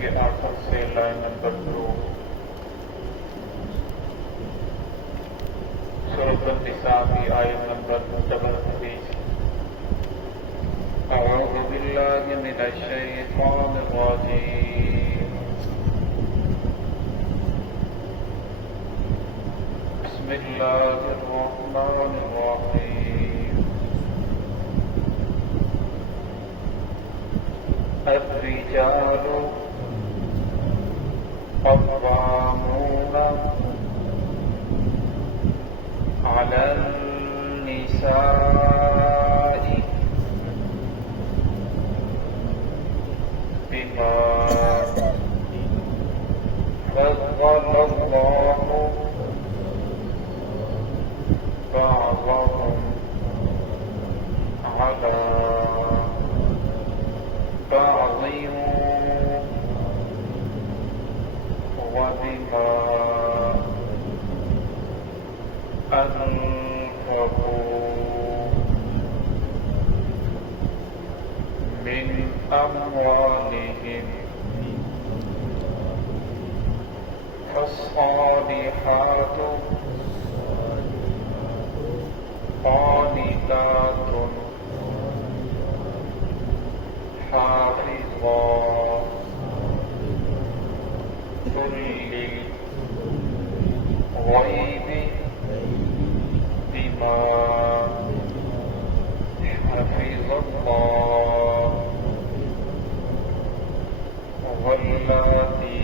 کے آخر سے لائن نمبر 2 سورۃ النساء کی آیت نمبر 33۔ اعوذ باللہ من الشیطان الرجیم، بسم اللہ الرحمن الرحیم۔ الرجال قوامون على النساء بما فضل الله بعضهم على بعض وبما أنفقوا من أموالهم، فالصالحات قانتات حافظات للغيب بما حفظ الله، واللاتي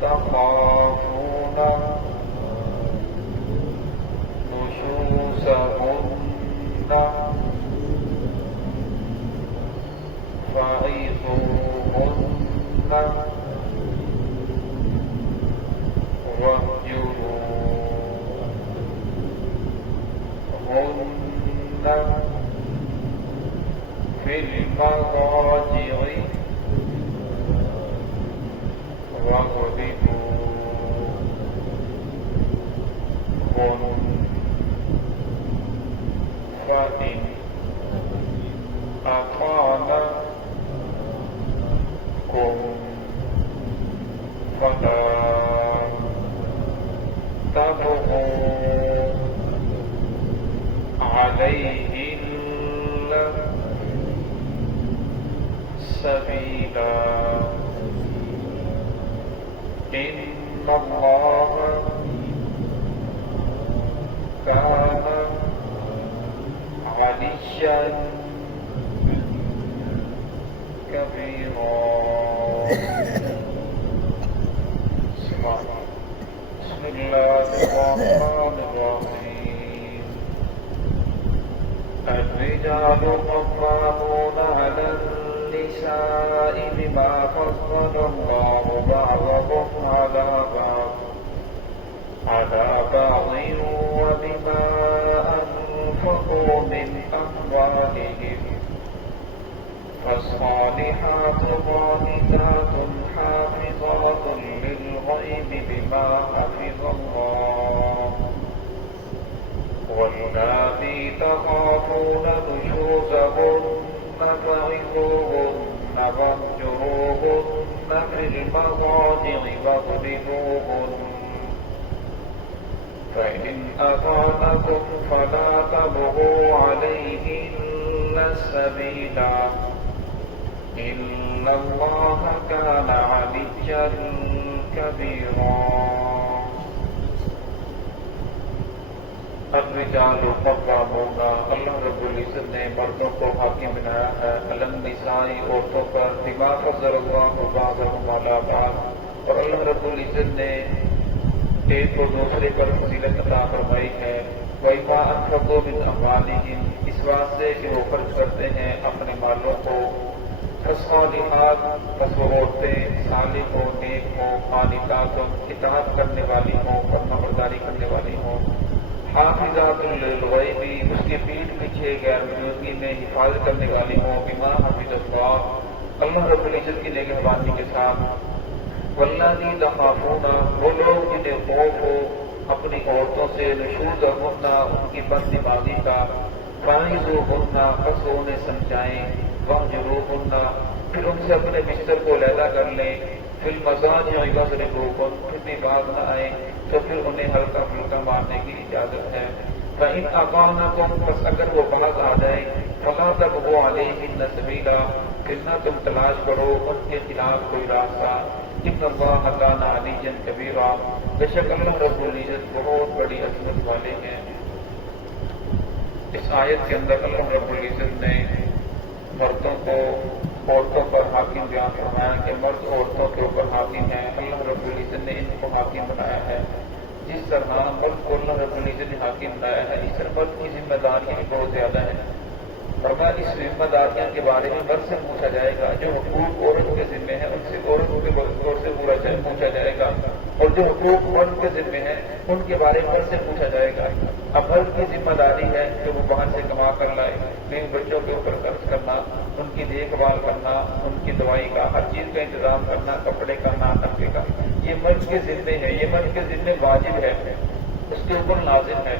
تخافون نشوزهن فعظوهن واهجروهن في المضاجع واضربوهن، فإن أطعنكم فلا تبغوا عليهن سبيلا، إن الله كان عليا كبيرا۔ بسم الله الرحمن الرحيم۔ الرجال قوامون على النساء بما فضل الله بعضهم على بعض وبما أنفقوا من أموالهم، فالصالحات قانتات حافظات للغيب بما حفظ الله، واللاتي تخافون نشوزهن فعظوهن واهجروهن في المضاجع واضربوهن، فإن أطعنكم فلا تبغوا عليهن سبيلا، إن الله كان عليا كبيرا۔ الرجال قوامون، اللہ رب العزت نے مردوں کو حاکم بنایا ہے علی النساء، عورتوں پر، بما فضل اللہ بعضهم علی بعض، اور اللہ رب العزت نے ایک کو دوسرے پر فضیلت عطا فرمائی ہے۔ وَإِمَا أَنفَقُوا مِنْ أَمْوَالِهِمْ، اس واسطے کہ وہ خرچ کرتے ہیں اپنے مالوں کو۔ فالصالحات، پس وہ عورتیں صالح ہوں، نیک ہوں، قانتات، اطاعت کرنے والی ہوں، فرمانبرداری کرنے والی ہوں۔ حافظات للغیب، اس کے پیٹھ پیچھے غیر موجودگی میں حفاظت کرنے والی ہوں، بما حفظ اللہ، اللہ رب العزت کی نگہبانی کے ساتھ۔ واللاتي تخافون، وہ لوگ جنہیں خوف ہو اپنی عورتوں سے، نشوزہن، ان کی بد دماغی کا، فَعِظُوهُنَّ پس انہیں سمجھائیں، وَاهْجُرُوهُنَّ پھر ان سے اپنے بستر کو علیحدہ کر لیں، فِي الْمَضَاجِعِ وَاضْرِبُوهُنَّ پھر بھی باز نہ آئے تو پھر انہیں ہلکا پھلکا مارنے کی اجازت ہے۔ فَإِنْ أَطَعْنَكُمْ پس اگر وہ باز آ جائے، فَلَا تَبْغُوا عَلَيْهِنَّ سَبِيلًا پھر نہ تم تلاش کرو ان کے خلاف کوئی راستہ۔ إِنَّ اللَّهَ كَانَ عَلِيًّا كَبِيرًا بے شک اللہ رب العزت بہت بڑی عظمت والے ہیں۔ اس آیت کے اندر اللہ رب العزت نے مردوں کو عورتوں پر حاکم بیان فرمایا کہ مرد عورتوں کے اوپر حاکم ہیں، اللہ رب العزت نے ان کو حاکم بنایا ہے۔ جس طرح مرد کو اللہ رب العزت نے حاکم بنایا ہے، اس طرح مرد کی ذمہ داریاں بھی بہت زیادہ ہیں۔ فرمایا اس ذمہ داریاں کے بارے میں مرد سے پوچھا جائے گا، جو حقوق عورت کے ذمے ہیں ان سے عورت کے طور سے پوچھا جائے گا، اور جو حقوق مرد کے ذمے ہیں ان کے بارے میں مرد سے پوچھا جائے گا۔ اب مرد کی ذمہ داری ہے کہ وہ باہر سے کما کر لائے، بیوی بچوں کے اوپر خرچ کرنا، ان کی دیکھ بھال کرنا، ان کی دوائی کا ہر چیز کا انتظام کرنا، کپڑے کا ناپے کا، یہ مرد کے ذمے ہے، یہ مرد کے ذمے واجب ہے، اس کے اوپر لازم ہے۔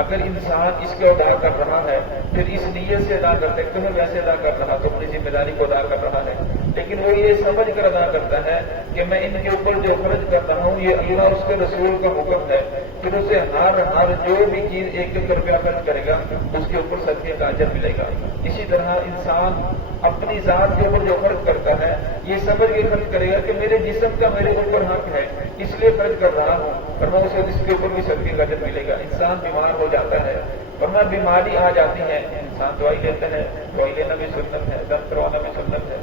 اگر انسان اس کو ادا کر رہا ہے پھر اس نیت سے ادا کر سکتے ہیں ویسے ادا کر رہا تو اپنی ذمہ داری کو ادا کر رہا ہے، لیکن وہ یہ سمجھ کر ادا کرتا ہے کہ میں ان کے اوپر جو خرچ کر رہا ہوں یہ اللہ اس کے رسول کا حکم ہے، پھر اسے ہر جو بھی چیز 1 روپیہ خرچ کرے گا اس کے اوپر صدقے کا اجر ملے گا۔ اسی طرح انسان اپنی ذات کے اوپر جو خرچ کرتا ہے یہ سمجھ کے خرچ کرے گا کہ میرے جسم کا میرے اوپر حق ہے اس لیے خرچ کر رہا ہوں، ورنہ اسے اس کے اوپر بھی صدقے کا اجر ملے گا۔ انسان بیمار ہو جاتا ہے، ورنہ بیماری آ جاتی ہے، انسان دوائی لیتا ہے، دوائی لینا بھی سنت ہے، دم کروانا بھی سنت ہے،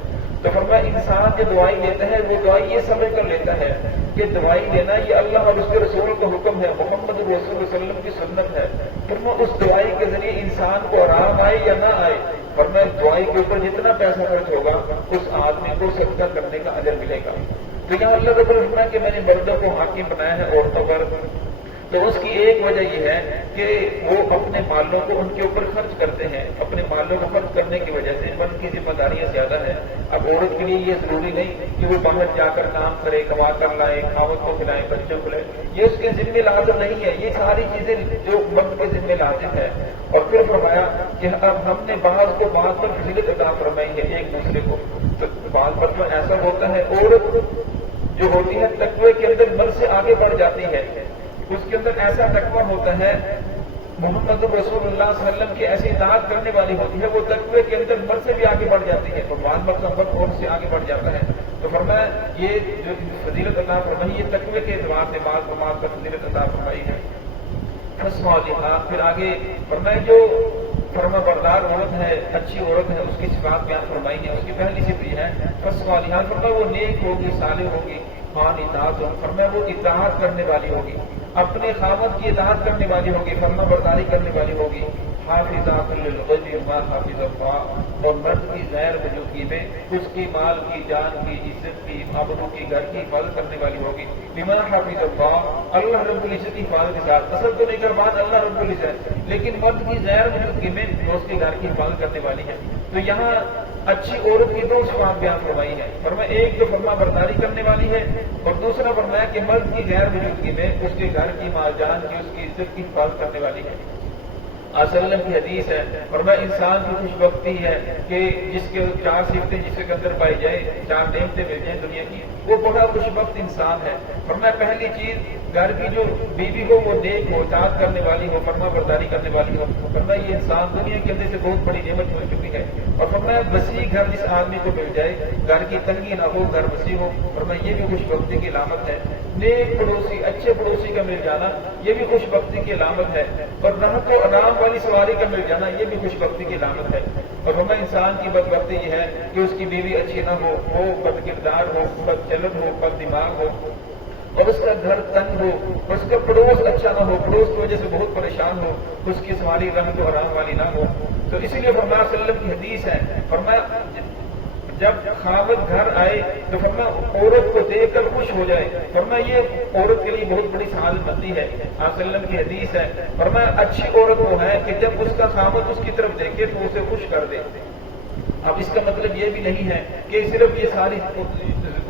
تو فرمایا انسان جو دوائی لیتا ہے وہ دوائی یہ سمجھ کر لیتا ہے کہ دوائی لینا یہ اللہ اور اس کے رسول کا حکم ہے، محمد رسول اللہ علیہ وسلم کی سنت ہے، فرمایا اس دوائی کے ذریعے انسان کو آرام آئے یا نہ آئے، فرمایا دوائی کے اوپر جتنا پیسہ خرچ ہوگا اس آدمی کو صدقہ کرنے کا اجر ملے گا۔ تو یہاں اللہ رب العزت نے کہ میں نے مردوں کو حاکم بنایا ہے عورتوں پر، تو اس کی ایک وجہ یہ ہے کہ وہ اپنے مالوں کو ان کے اوپر خرچ کرتے ہیں، اپنے مالوں کو خرچ کرنے کی وجہ سے مرد کی ذمہ داریاں زیادہ ہیں۔ اب عورت کے لیے یہ ضروری نہیں کہ وہ باہر جا کر کام کرے، کما کر لائے، خاوند کو کھلائے، بچوں کو لائے، یہ اس کے ذمہ لازم نہیں ہے، یہ ساری چیزیں جو مرد کے ذمہ لازم ہے۔ اور پھر فرمایا کہ اب ہم نے بعض کو بعض پر فضیلت عطا فرمائی ہے ایک دوسرے کو، تو بعض پر تو ایسا ہوتا ہے عورت جو ہوتی ہے تقوی کے اندر مرد سے آگے بڑھ جاتی ہے، اس کے اندر ایسا تقوی ہوتا ہے، محمد رسول اللہ صلی اللہ علیہ وسلم کی ایسی اطاعت کرنے والی ہوتی ہے، وہ تقوی کے اندر مرد سے بھی آگے بڑھ جاتی ہے، تو بعض مرد عورت سے آگے بڑھ جاتا ہے۔ تو فرمایا یہ جو فضیلت عطا فرمائی یہ تقوی کے اعتبار سے بعض بعض پر فضیلت عطا فرمائی ہے۔ پھر آگے فرمایا جو فرما بردار عورت ہے، اچھی عورت ہے، اس کی صفات بیان فرمائی ہے۔ اس کی پہلی صفت یہ ہے فصوالیہ، فرمایا وہ نیک ہوگی، صالح ہوگی، خان اطاعت، فرمایا وہ اطاعت کرنے والی ہوگی، اپنے خاوند کی اطاعت کرنے والی ہوگی، فرما برداری کرنے والی ہوگی، حافظات للغیب ما حافظ اللہ، اور مرد کی غیر موجودگی میں اس کی مال کی، جان کی، عزت کی، آبرو کی، گھر کی حفاظت کرنے والی ہوگی، بما حافظ اللہ، اللہ رب العزت کی حفاظت کے ساتھ، اصل تو نگہبان اللہ رب العزت، لیکن مرد کی غیر موجودگی میں اس کے گھر کی حفاظت کرنے والی ہے۔ تو یہاں اچھی عورت کی دو صفات بیان فرمائی ہے، فرمایا ایک جو فرما برداری کرنے والی ہے، اور دوسرا فرمایا کہ مرد کی غیر موجودگی میں اس کے گھر کی، مال جان کی، اس کی عزت کی حفاظت کرنے والی ہے۔ وسلم کی حدیث ہے، فرمایا انسان کی خوش بختی ہے کہ جس کے 4 صفتیں جس کے اندر پائی جائے، 4 نعمتیں مل جائیں دنیا کی، وہ بڑا خوش بخت انسان ہے۔ فرمایا پہلی چیز گھر کی جو بیوی ہو وہ نیک ہو، اطاعت کرنے والی ہو، فرما برداری کرنے والی ہو، فرمایا یہ انسان دنیا کے اندر سے بہت بڑی نعمت ہو چکی ہے۔ اور فرمایا وسیع گھر جس آدمی کو مل جائے، گھر کی تنگی نہ ہو، گھر وسیع ہو، فرمایا یہ بھی خوش بختی کی علامت ہے۔ نیک پڑوسی، اچھے پڑوسی کا مل جانا یہ بھی خوش بختی کی علامت ہے، اور راحت و آرام والی سواری کا مل جانا یہ بھی خوش بختی کی علامت ہے۔ اور ہمیں انسان کی بدبختی یہ ہے کہ اس کی بیوی اچھی نہ ہو، وہ بد کردار ہو، بد چلن ہو، بد دماغ ہو، اور اس کا گھر تنگ ہو، اور اس کا پڑوس اچھا نہ ہو، پڑوس کی وجہ سے بہت پریشان ہو، اس کی سواری راحت و آرام والی نہ ہو۔ تو اسی لیے فرمایا صلی اللہ علیہ وسلم کی حدیث ہے، فرمایا جب خاوند گھر آئے تو فرمایا عورت کو دیکھ کر خوش ہو جائے، فرمایا یہ عورت کے لیے بہت بڑی سعادت مندی ہے۔ آپ صلی اللہ علیہ وسلم کی حدیث ہے، فرمایا اچھی عورت وہ ہے کہ جب اس کا خاوند اس کی طرف دیکھے تو اسے خوش کر دے۔ اب اس کا مطلب یہ بھی نہیں ہے کہ صرف یہ ساری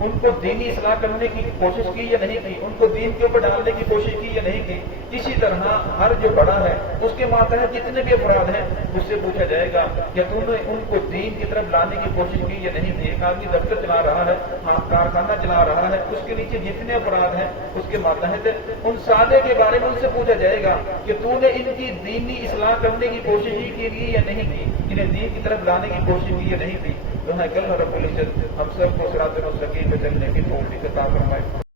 ان کو دینی اصلاح کرنے کی کوشش کی یا نہیں کی، ان کو دین کے اوپر ڈالنے کی کوشش کی یا نہیں کی. اسی طرح ہر جو بڑا ہے اس کے ماتحت جتنے بھی افراد ہیں اس سے پوچھا جائے گا کہ تم نے ان کو دین کی طرف لانے کی کوشش کی یا نہیں کی. ایک آدمی دفتر چلا رہا ہے، کارخانہ چلا رہا ہے، اس کے نیچے جتنے افراد ہیں اس کے ماتحت ان سارے کے بارے میں ان سے پوچھا جائے گا کہ تو نے ان کی دینی اصلاح کرنے کی کوشش ہی کی یا نہیں کی، انہیں دین کی طرف لانے کی کوشش کی یا نہیں کی. جو ہے کل رب العزت ہم سب کو صراط مستقیم پہ چلنے کی توفیق عطا فرمائے.